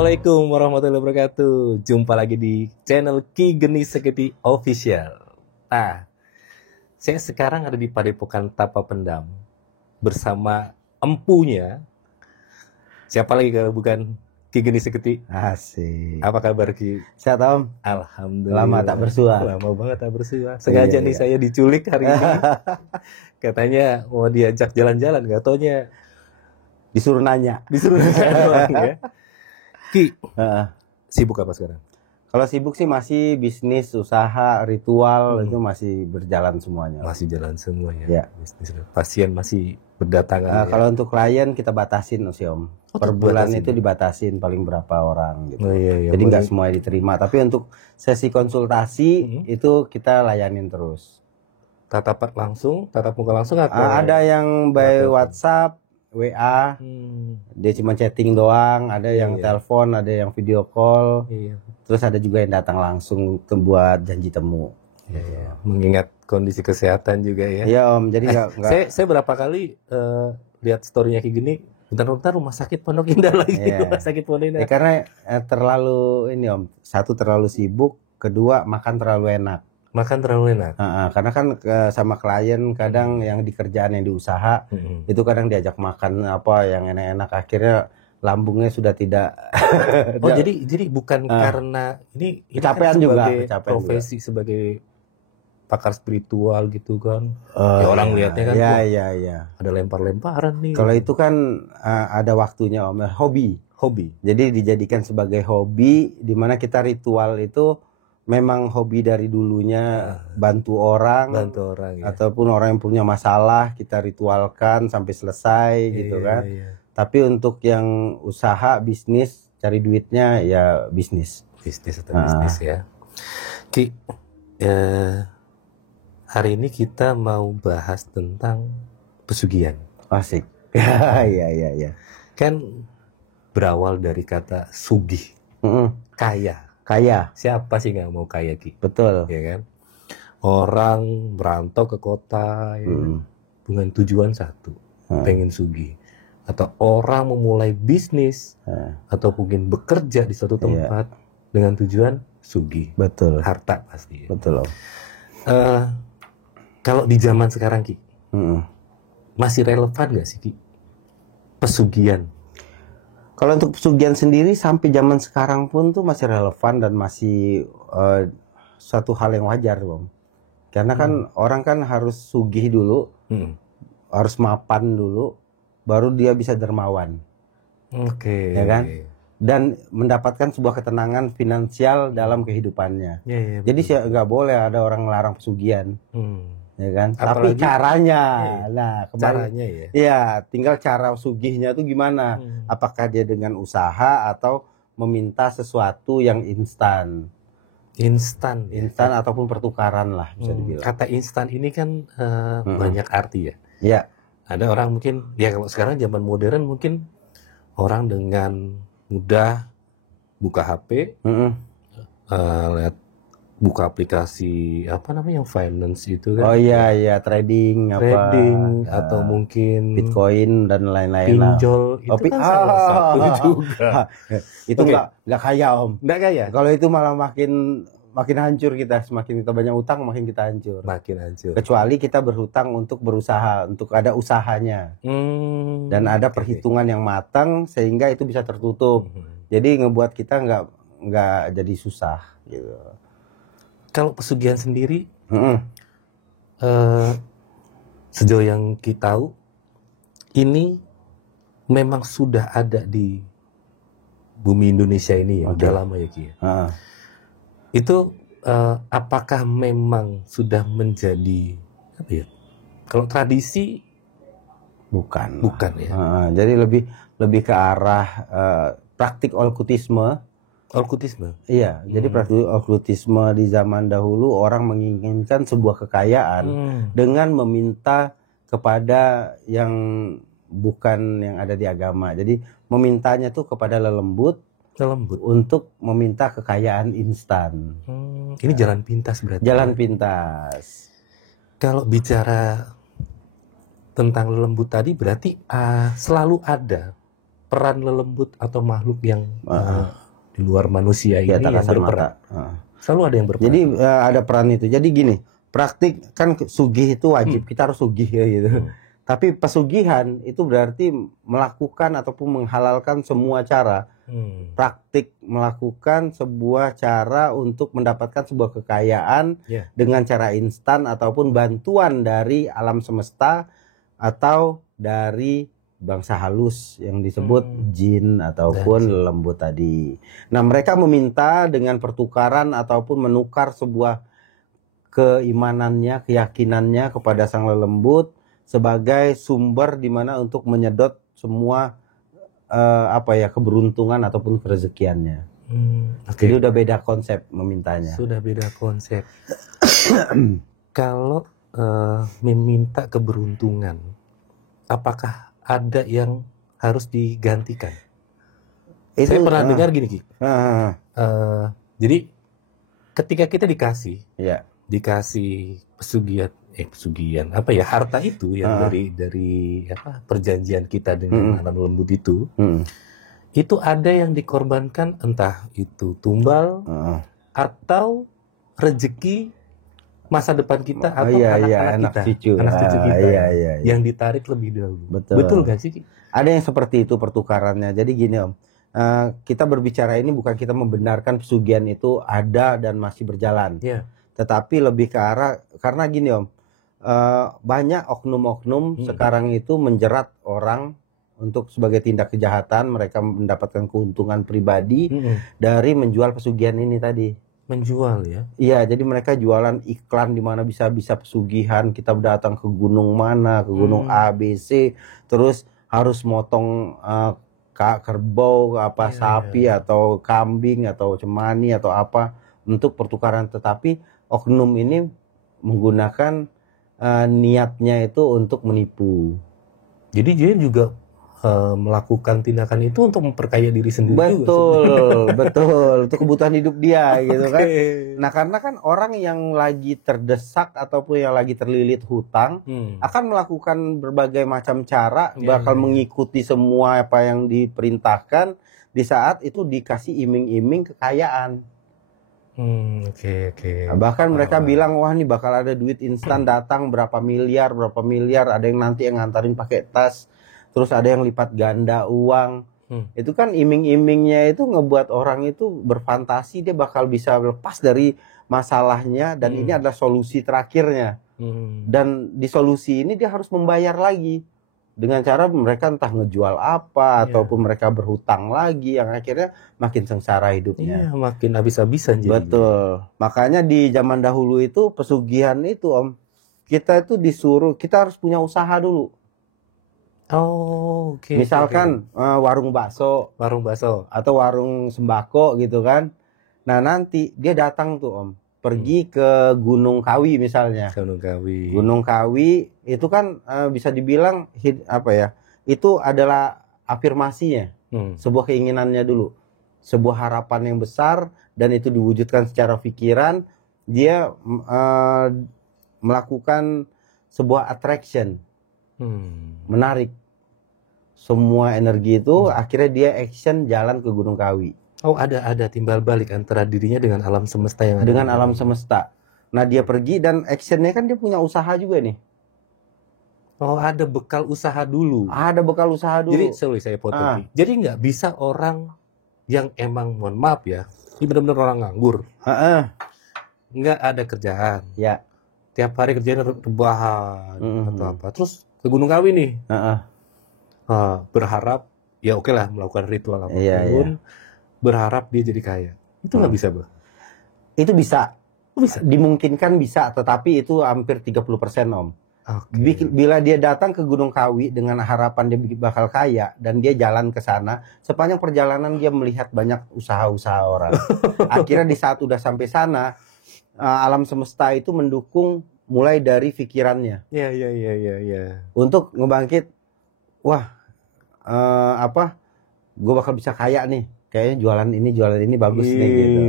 Assalamualaikum warahmatullahi wabarakatuh. Jumpa lagi di channel Ki Geni Seketi Official. Nah, saya sekarang ada di Padepokan Tapa Pendam bersama empunya. Siapa lagi kalau bukan Ki Geni Seketi? Asik. Apa kabar Ki? Sehat Om? Alhamdulillah. Lama tak bersua. Lama banget tak bersua. Sengaja nih iya. saya diculik hari ini. Katanya mau diajak jalan-jalan, gak taunya Disuruh nanya. doang ya. Ki, Heeh. sibuk apa sekarang? Kalau sibuk sih masih bisnis, usaha, ritual itu masih berjalan semuanya. Masih jalan semua ya. Ya. Bisnis. Pasien masih berdatangan. Ya? Kalau untuk klien kita batasin sih Om. Per bulan itu dibatasin paling berapa orang gitu. Oh, iya. Jadi nggak semuanya diterima. Tapi untuk sesi konsultasi itu kita layanin terus. Tatap muka langsung atau? Ada yang by WhatsApp, WA, dia cuma chatting doang, ada yang telepon, ada yang video call, terus ada juga yang datang langsung buat janji temu. Iya. Mengingat kondisi kesehatan juga ya. Iya Om, jadi nggak. Saya berapa kali lihat storynya Ki Geni, bentar-bentar rumah sakit Pondok Indah lagi, rumah sakit Pondok Indah. Karena terlalu ini Om, satu terlalu sibuk, kedua makan terlalu enak. Makan terlalu enak. Karena kan sama klien kadang yang di kerjaan yang di usaha itu kadang diajak makan apa yang enak-enak, akhirnya lambungnya sudah tidak. Oh jadi bukan karena ini kecapean kan juga, profesi juga. Sebagai pakar spiritual gitu kan. Ya orang lihatnya kan. Iya. Ada lempar-lemparan nih. Kalau itu kan ada waktunya Om, hobi. Jadi dijadikan sebagai hobi, di mana kita ritual itu memang hobi dari dulunya, bantu orang ya. Ataupun orang yang punya masalah kita ritualkan sampai selesai gitu kan. Iya. Tapi untuk yang usaha, bisnis, cari duitnya ya bisnis ya. Ki, hari ini kita mau bahas tentang pesugihan. Asik. Iya. Kan berawal dari kata sugih, kaya. Siapa sih nggak mau kaya Ki? Betul. Ya kan? Orang merantau ke kota ya, dengan tujuan satu, pengen sugih. Atau orang memulai bisnis atau mungkin bekerja di suatu tempat dengan tujuan sugih. Betul. Harta pasti. Ya. Betul. Kalau di zaman sekarang Ki, masih relevan nggak sih Ki pesugihan? Kalau untuk pesugihan sendiri sampai zaman sekarang pun tuh masih relevan dan masih suatu hal yang wajar, Bang. Karena kan orang kan harus sugih dulu, harus mapan dulu, baru dia bisa dermawan. Oke. Ya kan? Dan mendapatkan sebuah ketenangan finansial dalam kehidupannya. Jadi nggak boleh ada orang melarang pesugihan. Ya kan? Tapi caranya, caranya ya. Iya, tinggal cara sugihnya tuh gimana? Apakah dia dengan usaha atau meminta sesuatu yang instan ataupun pertukaran lah bisa dibilang. Kata instan ini kan banyak arti ya. Iya. Ada orang mungkin ya kalau sekarang zaman modern mungkin orang dengan mudah buka HP, lihat buka aplikasi apa namanya yang finance itu kan? Oh iya trading atau mungkin Bitcoin dan lain-lain. Pinjol itu kan salah satu juga. Itu nggak kaya Om. Nggak kaya. Kalau itu malah makin hancur kita. Semakin kita banyak utang makin kita hancur. Kecuali kita berhutang untuk berusaha, untuk ada usahanya. Dan ada perhitungan yang matang sehingga itu bisa tertutup. Jadi ngebuat kita nggak jadi susah gitu. Kalau pesugihan sendiri, sejauh yang kita tahu, ini memang sudah ada di bumi Indonesia ini ya, udah lama ya Ki. Itu apakah memang sudah menjadi apa ya? Kalau tradisi bukan ya. Jadi lebih ke arah praktik okkultisme. Iya, jadi praktik okkultisme di zaman dahulu orang menginginkan sebuah kekayaan dengan meminta kepada yang bukan yang ada di agama. Jadi memintanya tuh kepada lelembut untuk meminta kekayaan instan. Ini jalan pintas berarti. Jalan pintas. Kalau bicara tentang lembut tadi berarti selalu ada peran lelembut atau makhluk yang di luar manusia ini yang berperan. Selalu ada yang berperan. Jadi ada peran itu. Jadi gini, praktik kan sugih itu wajib, kita harus sugih ya gitu. Tapi pesugihan itu berarti melakukan ataupun menghalalkan semua cara. Praktik melakukan sebuah cara untuk mendapatkan sebuah kekayaan dengan cara instan ataupun bantuan dari alam semesta atau dari bangsa halus yang disebut jin ataupun lembut tadi. Nah, mereka meminta dengan pertukaran ataupun menukar sebuah keimanannya, keyakinannya kepada sang lelembut sebagai sumber di mana untuk menyedot semua keberuntungan ataupun kerezekiannya. Jadi udah beda konsep memintanya. Sudah beda konsep. Kalau meminta keberuntungan, apakah ada yang harus digantikan? Saya pernah dengar gini, Ki. Jadi ketika kita dikasih pesugihan harta itu yang dari perjanjian kita dengan alam lembut itu ada yang dikorbankan, entah itu tumbal atau rezeki masa depan kita atau anak cucu kita yang ditarik lebih dahulu. Betul gak sih? Ada yang seperti itu pertukarannya. Jadi gini Om, kita berbicara ini bukan kita membenarkan pesugihan itu ada dan masih berjalan, tetapi lebih ke arah karena gini Om, banyak oknum-oknum sekarang itu menjerat orang untuk sebagai tindak kejahatan. Mereka mendapatkan keuntungan pribadi dari menjual pesugihan ini tadi. Menjual ya? Iya, jadi mereka jualan iklan di mana bisa pesugihan. Kita datang ke gunung mana, ke gunung A, B, C, terus harus motong kerbau, sapi atau kambing atau cemani atau apa untuk pertukaran. Tetapi oknum ini menggunakan niatnya itu untuk menipu. Jadi dia juga melakukan tindakan itu untuk memperkaya diri sendiri. Betul. Untuk kebutuhan hidup dia gitu kan. Nah, karena kan orang yang lagi terdesak ataupun yang lagi terlilit hutang akan melakukan berbagai macam cara, bakal mengikuti semua apa yang diperintahkan. Di saat itu dikasih iming-iming kekayaan. Nah, bahkan mereka bilang, wah ini bakal ada duit instan datang berapa miliar, ada yang nanti yang ngantarin pakai tas, terus ada yang lipat ganda uang. Itu kan iming-imingnya itu ngebuat orang itu berfantasi dia bakal bisa lepas dari masalahnya dan ini adalah solusi terakhirnya. Dan di solusi ini dia harus membayar lagi dengan cara mereka entah ngejual apa ataupun mereka berhutang lagi yang akhirnya makin sengsara hidupnya. Makin habis-habisan jadi. Betul. Makanya di zaman dahulu itu pesugihan itu Om, kita itu disuruh, kita harus punya usaha dulu. Misalkan warung bakso atau warung sembako gitu kan. Nah, nanti dia datang tuh Om, pergi ke Gunung Kawi misalnya. Gunung Kawi itu kan bisa dibilang itu adalah afirmasinya, sebuah keinginannya dulu, sebuah harapan yang besar dan itu diwujudkan secara pikiran. Dia melakukan sebuah attraction, menarik semua energi itu, akhirnya dia action jalan ke Gunung Kawi. Ada timbal balik antara dirinya dengan alam semesta yang ada. Dengan alam semesta. Nah, dia pergi dan actionnya kan dia punya usaha juga nih. Ada bekal usaha dulu. Ada bekal usaha dulu. Jadi, saya potong. Jadi nggak bisa orang yang emang, mohon maaf ya, ini benar-benar orang nganggur. Nggak ada kerjaan. Ya. Tiap hari kerjaan rebahan atau apa. Terus ke Gunung Kawi nih. Berharap, ya oke lah melakukan ritual apapun. Berharap dia jadi kaya. Itu nggak bisa, Bang? Itu bisa. Dimungkinkan bisa, tetapi itu hampir 30% Om. Bila dia datang ke Gunung Kawi dengan harapan dia bakal kaya dan dia jalan ke sana, sepanjang perjalanan dia melihat banyak usaha-usaha orang. Akhirnya di saat udah sampai sana, alam semesta itu mendukung mulai dari pikirannya. Iya. Untuk ngebangkit, wah, gue bakal bisa kaya nih. Kayaknya jualan ini bagus nih gitu.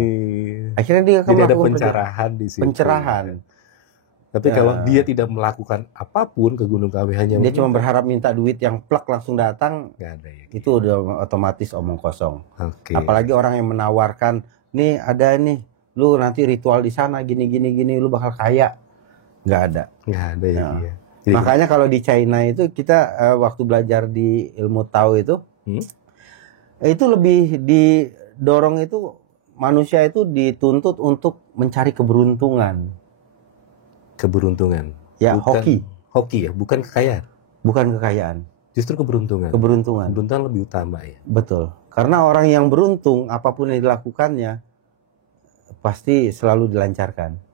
Akhirnya dia akan melakukan pencerahan di situ. Pencerahan. Tapi kalau dia tidak melakukan apapun ke Gunung Kawi, hanya dia cuma berharap minta duit yang plak langsung datang, nggak ada ya. Itu udah otomatis omong kosong. Okay. Apalagi orang yang menawarkan, nih ada nih, lu nanti ritual di sana gini, lu bakal kaya. Nggak ada ya. Iya. Jadi, makanya kalau di China itu kita waktu belajar di ilmu Tao itu, itu lebih didorong itu manusia itu dituntut untuk mencari keberuntungan. Ya, bukan hoki ya, bukan kekayaan. Bukan kekayaan. Justru keberuntungan. Keberuntungan lebih utama ya. Betul. Karena orang yang beruntung, apapun yang dilakukannya pasti selalu dilancarkan.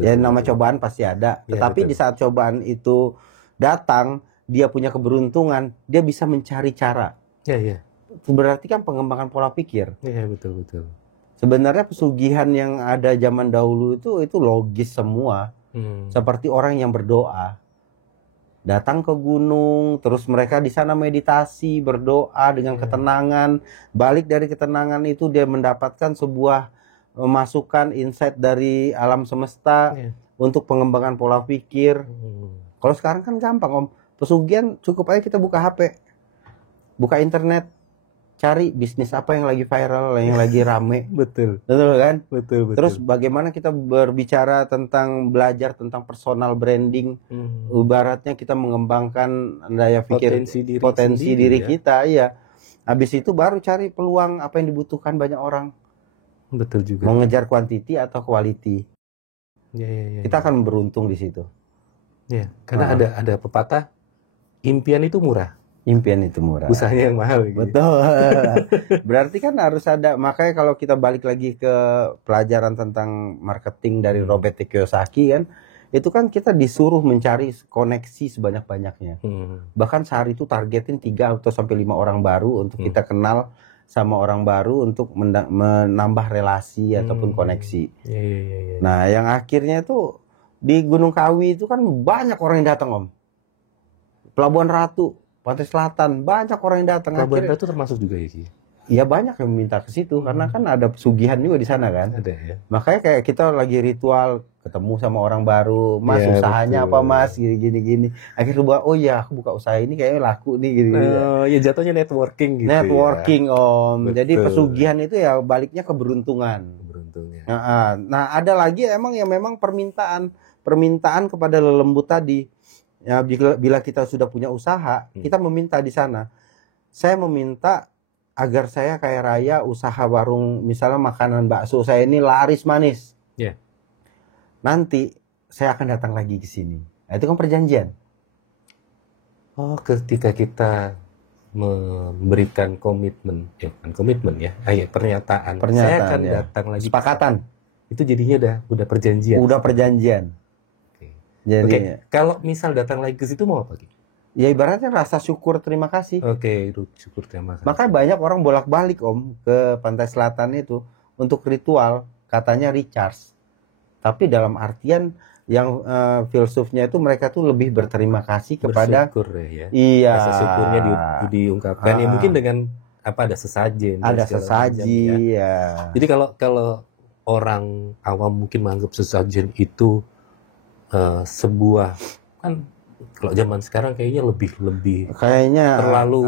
Ya nama cobaan pasti ada. Ya, tetapi betul. Di saat cobaan itu datang, dia punya keberuntungan, dia bisa mencari cara. Ya. Berarti kan pengembangan pola pikir. Ya, betul. Sebenarnya pesugihan yang ada zaman dahulu itu logis semua. Seperti orang yang berdoa. Datang ke gunung, terus mereka di sana meditasi, berdoa dengan ketenangan. Balik dari ketenangan itu dia mendapatkan sebuah masukan, insight dari alam semesta untuk pengembangan pola pikir. Kalau sekarang kan gampang, Om. Pesugihan cukup aja kita buka HP, buka internet, cari bisnis apa yang lagi viral, yang lagi rame. Betul kan? Betul. Terus bagaimana kita berbicara tentang belajar tentang personal branding, ibaratnya kita mengembangkan daya pikir, potensi diri kita, ya. Habis itu baru cari peluang apa yang dibutuhkan banyak orang. Betul juga. Mau ngejar quantity atau quality. Ya. Kita akan beruntung di situ. Ya, karena ada pepatah, impian itu murah. Usahanya yang mahal gitu. Betul. Berarti kan harus ada. Makanya kalau kita balik lagi ke pelajaran tentang marketing dari Robert Kiyosaki kan, itu kan kita disuruh mencari koneksi sebanyak-banyaknya. Bahkan sehari itu targetin 3 atau sampai 5 orang baru untuk kita kenal sama orang baru untuk menambah relasi ataupun koneksi. Ya. Nah, yang akhirnya itu di Gunung Kawi itu kan banyak orang yang datang, Om. Pelabuhan Ratu, Pantai Selatan, banyak orang yang datang. Pelabuhan Ratu termasuk juga ya, Ki? Iya, banyak yang minta ke situ karena kan ada pesugihan juga di sana kan. Ada ya. Makanya kayak kita lagi ritual ketemu sama orang baru, Mas ya, usahanya betul. Apa Mas gini. Akhirnya oh ya aku buka usaha ini kayaknya laku nih gitu. Ya jatuhnya networking gitu. Networking ya. Om. Betul. Jadi pesugihan itu ya baliknya keberuntungan. Nah, ada lagi memang permintaan kepada lelembut tadi. Ya, bila kita sudah punya usaha, kita meminta di sana. Saya meminta agar saya kaya raya, usaha warung, misalnya makanan bakso saya ini laris manis. Yeah. Nanti saya akan datang lagi ke sini. Nah, itu kan perjanjian. Oh, ketika kita memberikan komitmen pernyataan. Saya akan datang lagi. Sepakatan. Itu jadinya udah perjanjian. Udah perjanjian. Jadi kalau misal datang lagi ke situ mau apa, Ki? Ya ibaratnya rasa syukur terima kasih. Syukur terima kasih. Makanya banyak orang bolak-balik Om ke Pantai Selatan itu untuk ritual, katanya recharge. Tapi dalam artian yang filsufnya itu mereka tuh lebih berterima kasih kepada bersyukur ya. Iya. Rasa syukurnya diungkapkan ya mungkin dengan ada sesajen. Ada sesaji ya. Jadi kalau orang awam mungkin menganggap sesajen itu sebuah kan kalau zaman sekarang kayaknya lebih kayaknya terlalu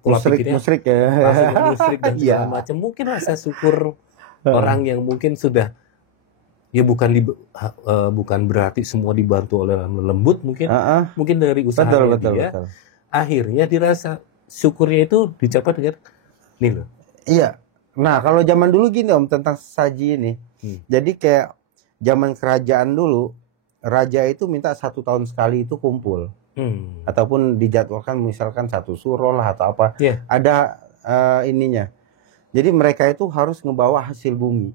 musrik ya. Musrik dan segala macam. Mungkin rasa syukur orang yang mungkin sudah ya bukan berarti semua dibantu oleh lembut mungkin dari usahanya betul. Akhirnya dirasa syukurnya itu dicapai dengan nih loh. Iya. Nah, kalau zaman dulu gini Om tentang sesaji ini. Jadi kayak zaman kerajaan dulu raja itu minta 1 tahun sekali itu kumpul, ataupun dijadwalkan misalkan 1 suro lah atau apa, ada ininya. Jadi mereka itu harus ngebawa hasil bumi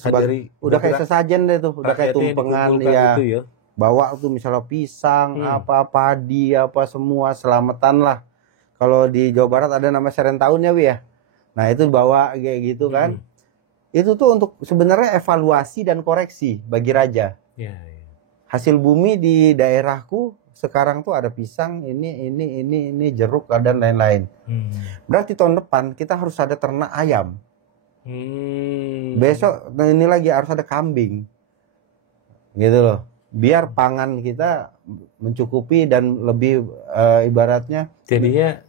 sebagai udah kayak sesajen deh tuh, udah kayak tumpengan ya. Bawa tuh misalnya pisang, apa padi, apa semua selamatan lah. Kalau di Jawa Barat ada nama Serentahun ya, Wi ya. Nah itu bawa kayak gitu kan. Itu tuh untuk sebenarnya evaluasi dan koreksi bagi raja. Ya. Hasil bumi di daerahku sekarang tuh ada pisang, ini jeruk dan lain-lain. Berarti tahun depan kita harus ada ternak ayam. Besok ini lagi harus ada kambing, gitu loh. Biar pangan kita mencukupi dan lebih ibaratnya. Jadinya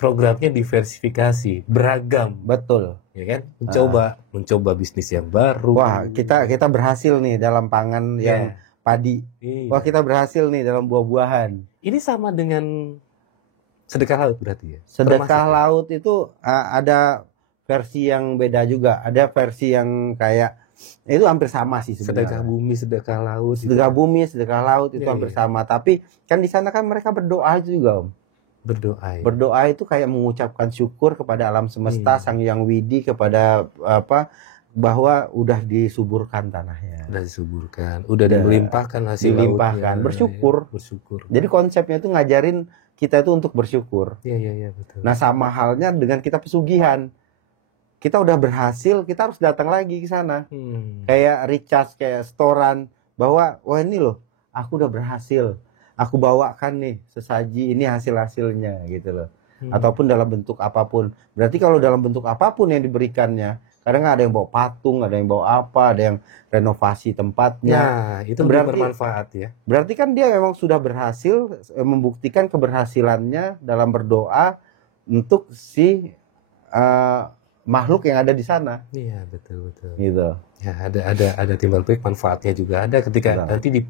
programnya diversifikasi, beragam. Betul. Ya kan? Mencoba bisnis yang baru. Wah, kita berhasil nih dalam pangan yang padi. Wah, kita berhasil nih dalam buah-buahan. Ini sama dengan sedekah laut berarti ya? Sedekah laut itu ada versi yang beda juga. Ada versi yang kayak itu hampir sama sih sebenarnya. Sedekah bumi, sedekah laut. Sedekah bumi, sedekah laut itu hampir sama. Tapi kan di sana kan mereka berdoa juga, Om. Berdoa. Ya? Berdoa itu kayak mengucapkan syukur kepada alam semesta, Sang Yang Widi, kepada bahwa udah disuburkan tanahnya. Udah disuburkan, udah dilimpahkan hasil dilimpahkan, bersyukur. Ya, bersyukur. Jadi konsepnya itu ngajarin kita itu untuk bersyukur. Iya, betul. Nah, sama halnya dengan kita pesugihan. Kita udah berhasil, kita harus datang lagi ke sana. Kayak recharge, kayak setoran, bahwa wah ini loh, aku udah berhasil. Aku bawakan nih sesaji, ini hasil-hasilnya gitu loh. Ataupun dalam bentuk apapun. Berarti kalau dalam bentuk apapun yang diberikannya, kadang ada yang bawa patung, ada yang bawa apa, ada yang renovasi tempatnya. Nah, itu berarti bermanfaat ya. Berarti kan dia memang sudah berhasil membuktikan keberhasilannya dalam berdoa untuk si makhluk yang ada di sana. Iya, betul. Gitu. Ya, ada timbal balik manfaatnya juga ada ketika nanti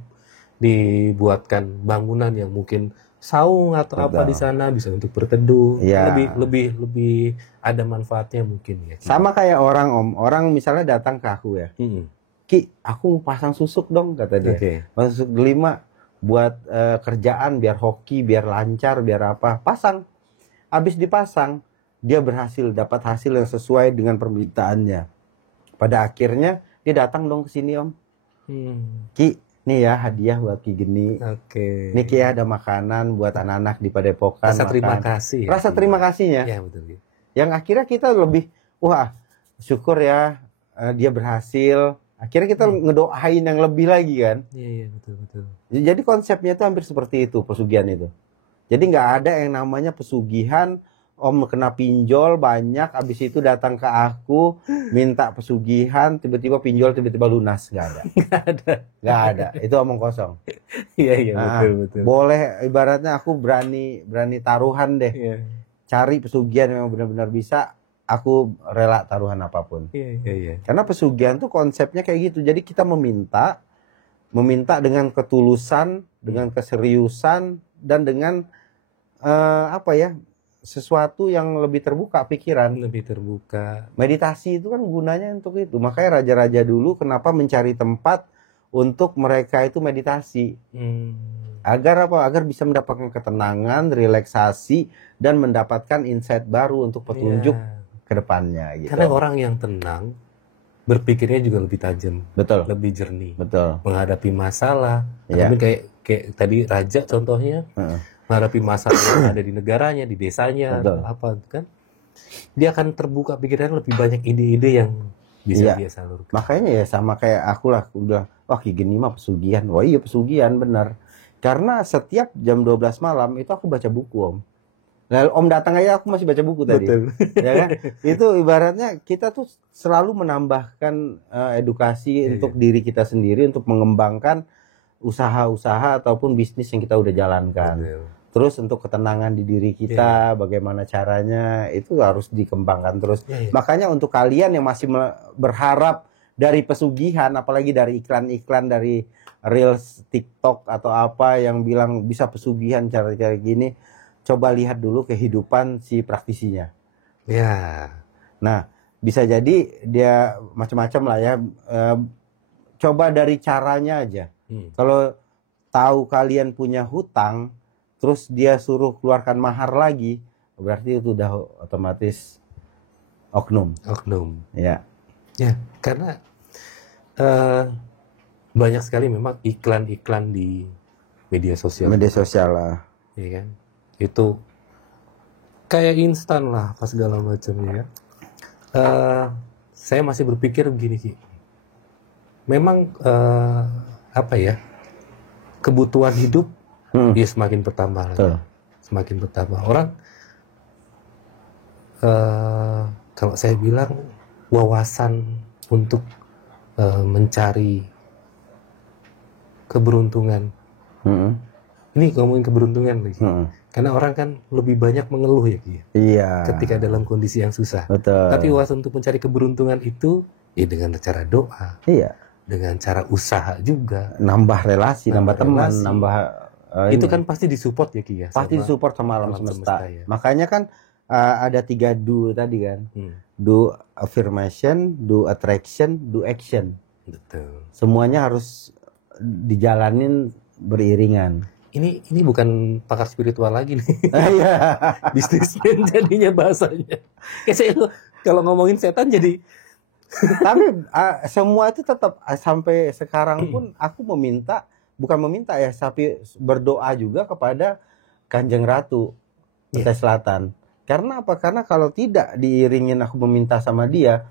dibuatkan bangunan yang mungkin saung atau apa di sana bisa untuk berteduh. Ya. Lebih ada manfaatnya mungkin ya. Sama kayak orang misalnya datang ke aku ya. Ki, aku mau pasang susuk dong kata dia. Pasang susuk delima buat kerjaan biar hoki, biar lancar, biar apa. Pasang. Habis dipasang, dia berhasil dapat hasil yang sesuai dengan permintaannya. Pada akhirnya dia datang dong ke sini, Om. Ki, nih ya hadiah buat Ki Geni. Nih Ki ada makanan buat anak-anak di Padepokan. Rasa terima kasih. Rasa terima kasihnya. Ya, betul. Yang akhirnya kita lebih, wah syukur ya dia berhasil. Akhirnya kita ngedoain yang lebih lagi kan. Iya, betul. Jadi konsepnya itu hampir seperti itu, pesugihan itu. Jadi nggak ada yang namanya pesugihan, Om kena pinjol banyak, abis itu datang ke aku minta pesugihan, tiba-tiba pinjol tiba-tiba lunas, nggak ada. Nggak ada. Itu omong kosong. Iya, betul. Boleh ibaratnya aku berani taruhan deh. Cari pesugihan yang benar-benar bisa, aku rela taruhan apapun. Iya. Karena pesugihan tuh konsepnya kayak gitu. Jadi kita meminta dengan ketulusan, dengan keseriusan, dan dengan sesuatu yang lebih terbuka pikiran. Lebih terbuka. Meditasi itu kan gunanya untuk itu. Makanya raja-raja dulu kenapa mencari tempat untuk mereka itu meditasi. Agar apa? Agar bisa mendapatkan ketenangan, relaksasi, dan mendapatkan insight baru untuk petunjuk ke depannya. Gitu. Karena orang yang tenang, berpikirnya juga lebih tajam. Betul. Lebih jernih. Betul. Menghadapi masalah. Tapi kayak tadi raja contohnya. Menghadapi masalah yang ada di negaranya, di desanya, atau apa kan, dia akan terbuka pikirannya, lebih banyak ide-ide yang bisa dia salurkan. Makanya ya sama kayak aku lah, udah wah Ki Geni mah pesugihan. Wah iya pesugihan benar. Karena setiap jam 12 malam itu aku baca buku, Om. Lalu Om datang aja aku masih baca buku tadi. Betul. Ya kan? Itu ibaratnya kita tuh selalu menambahkan edukasi untuk diri kita sendiri, untuk mengembangkan usaha-usaha ataupun bisnis yang kita udah jalankan. Betul. Terus untuk ketenangan di diri kita, bagaimana caranya, itu harus dikembangkan terus. Makanya untuk kalian yang masih berharap dari pesugihan, apalagi dari iklan-iklan, dari Reels, TikTok atau apa yang bilang bisa pesugihan cara-cara gini, coba lihat dulu kehidupan si praktisinya. Ya. Nah, bisa jadi dia macam-macam lah ya. Coba dari caranya aja. Kalau tahu kalian punya hutang, terus dia suruh keluarkan mahar lagi, berarti itu udah otomatis oknum. Ya. Ya, karena banyak sekali memang iklan-iklan di media sosial. Media sosial lah. Iya kan? Itu kayak instan lah, pas segala macamnya. Saya masih berpikir begini Ki. Memang kebutuhan hidup dia semakin bertambah lagi. Semakin bertambah. Orang kalau saya bilang wawasan untuk mencari keberuntungan. Ini ngomongin keberuntungan lagi. Karena orang kan lebih banyak mengeluh ya Ki. Iya. Ketika dalam kondisi yang susah. Betul. Tapi wawasan untuk mencari keberuntungan itu ya dengan cara doa. Iya. Dengan cara usaha juga. Nambah relasi, nambah teman, nambah itu kan pasti disupport ya Ki ya. Pasti disupport sama alam semesta. Ya. Makanya kan ada 3 do tadi kan. Do affirmation, do attraction, do action. Betul. Semuanya harus dijalanin beriringan. Ini bukan pakar spiritual lagi nih. Bisnismen jadinya bahasanya. Kayak saya kalau ngomongin setan jadi. Tapi semua itu tetap sampai sekarang pun aku bukan meminta ya, tapi berdoa juga kepada Kanjeng Ratu Kutai Selatan. Karena apa? Karena kalau tidak diiringin aku meminta sama dia,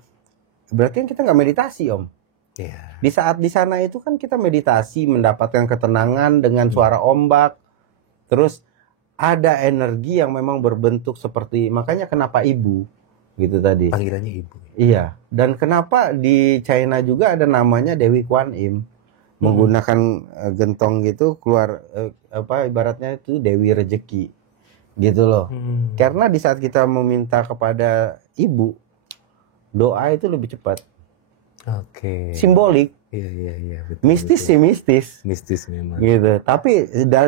berarti kan kita nggak meditasi Om. Yeah. Di saat di sana itu kan kita meditasi, mendapatkan ketenangan dengan suara ombak. Terus ada energi yang memang berbentuk seperti, makanya kenapa ibu gitu tadi. Panggilannya ibu. Iya. Dan kenapa di China juga ada namanya Dewi Kwan Im. Menggunakan gentong gitu keluar ibaratnya itu Dewi Rezeki. Gitu loh. Karena di saat kita meminta kepada ibu, doa itu lebih cepat. Oke. Simbolik. Iya. Betul, mistis betul. sih mistis. Mistis memang. Gitu. Tapi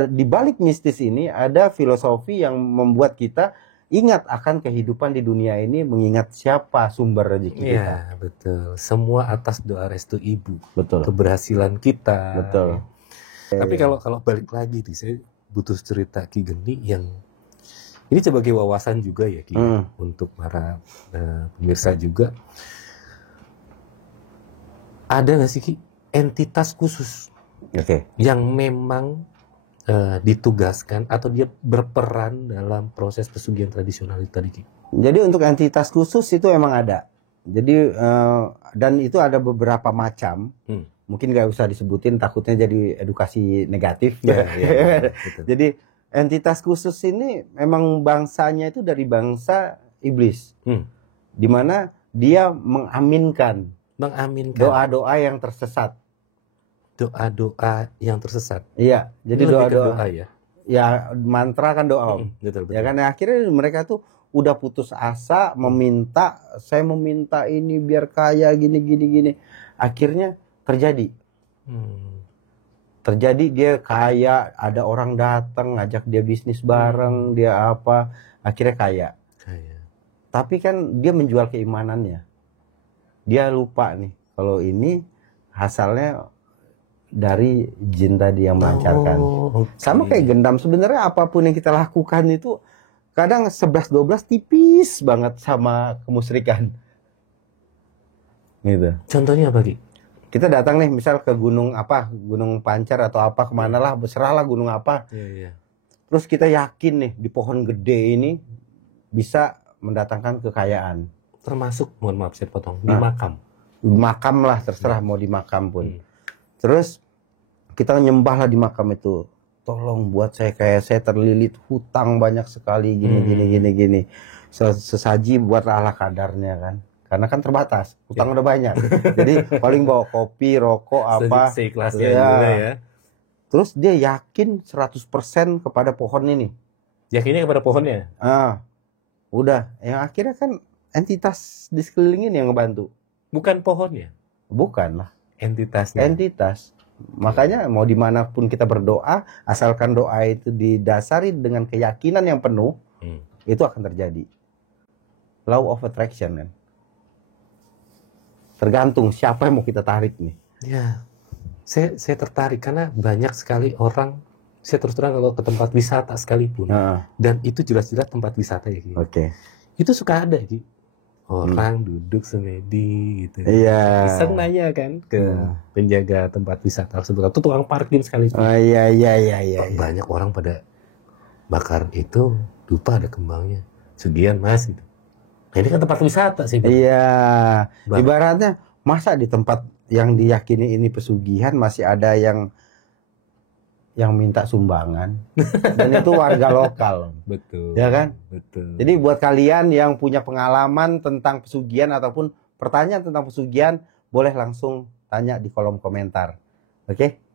di balik mistis ini ada filosofi yang membuat kita ingat akan kehidupan di dunia ini, mengingat siapa sumber rezeki kita. Iya, betul. Semua atas doa restu ibu. Betul. Keberhasilan kita. Betul. Tapi kalau balik lagi nih, saya butuh cerita Ki Geni yang ini sebagai wawasan juga ya Ki, untuk para pemirsa juga. Ada nggak sih Ki entitas khusus yang memang ditugaskan atau dia berperan dalam proses pesugihan tradisional itu tadi Ki? Jadi untuk entitas khusus itu emang ada. Jadi dan itu ada beberapa macam. Mungkin nggak usah disebutin, takutnya jadi edukasi negatif. Ya, Jadi entitas khusus ini memang bangsanya itu dari bangsa iblis, dimana dia mengaminkan doa-doa yang tersesat. Doa-doa yang tersesat. Iya, jadi doa-doa ya. Ya mantra kan doa. Betul. Ya kan akhirnya mereka tuh udah putus asa meminta, saya meminta ini biar kaya gini. Akhirnya terjadi. Terjadi dia kaya, ada orang datang ngajak dia bisnis bareng, dia apa, akhirnya kaya. Tapi kan dia menjual keimanannya. Dia lupa nih kalau ini hasilnya dari jin tadi yang melancarkan. Sama kayak gendam, sebenarnya apapun yang kita lakukan itu kadang 11-12 tipis banget sama kemusyrikan. Gitu. Contohnya apa Ki? Kita datang nih misal ke gunung Pancar atau apa, kemana lah, serahlah gunung apa. Terus kita yakin nih di pohon gede ini bisa mendatangkan kekayaan. Termasuk, mohon maaf saya potong, di makam. Makam lah, terserah mau di makam pun. Terus kita nyembah lah di makam itu. Tolong buat saya kayak saya terlilit hutang banyak sekali gini. Sesaji buat ala kadarnya kan. Karena kan terbatas, hutang udah banyak. Jadi paling bawa kopi, rokok, apa. Seikhlasnya juga ya. Terus dia yakin 100% kepada pohon ini. Yakinnya kepada pohonnya? Udah. Yang akhirnya kan entitas di sekelilingin yang ngebantu. Bukan pohonnya? Bukan lah. Entitasnya? Entitas. Makanya mau dimanapun kita berdoa, asalkan doa itu didasari dengan keyakinan yang penuh, itu akan terjadi. Law of attraction kan. Tergantung siapa yang mau kita tarik nih. Ya, saya tertarik karena banyak sekali orang, saya terus terang kalau ke tempat wisata sekalipun, dan itu jelas-jelas tempat wisata ya Ki. Itu suka ada Ki, orang duduk semedi gitu. Iya. Iseng nanya kan ke penjaga tempat wisata tersebut, atau tukang parkir sekalipun. Iya. Banyak orang pada bakar itu, lupa ada kembangnya. Sekian Mas gitu. Nah, ini kan tempat wisata sih. Iya. Ibaratnya masa di tempat yang diyakini ini pesugihan masih ada yang minta sumbangan dan itu warga lokal. Betul. Ya kan? Betul. Jadi buat kalian yang punya pengalaman tentang pesugihan ataupun pertanyaan tentang pesugihan boleh langsung tanya di kolom komentar. Oke?